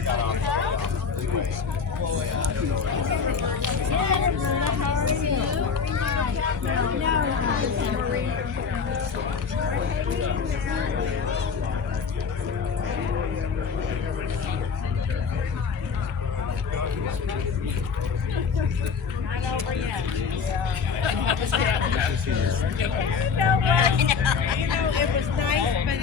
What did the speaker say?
You know what? You know, it was nice, but